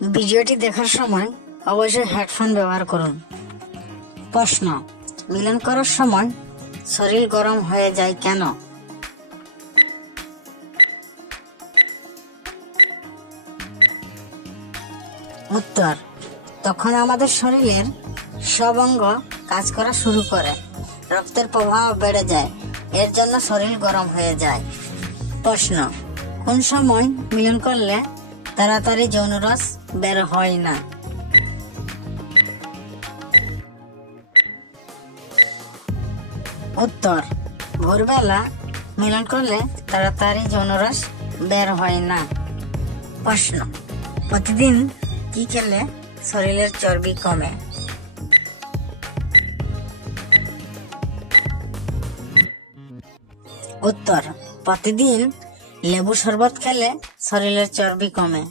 ভিডিওটি দেখার সময় অবশ্যই হেডফোন ব্যবহার করুন। প্রশ্ন, মিলন করার সময় শরীর গরম হয়ে যায় কেন? উত্তর, তখন আমাদের শরীরের সব অঙ্গ কাজ করা শুরু করে, রক্তের প্রবাহ বেড়ে যায়, এর জন্য শরীর গরম হয়ে যায়। প্রশ্ন, কোন সময় মিলন করলে তাড়াতাড়ি যৌনরস বের হয় না? উত্তর, ভোরবেলা মিলন করলে তাড়াতাড়ি যৌনরস বের হয় না। প্রশ্ন, প্রতিদিন কি খেলে শরীরের চর্বি কমে? উত্তর, প্রতিদিন লেবু শরবত খেলে শরীরের চর্বি কমে।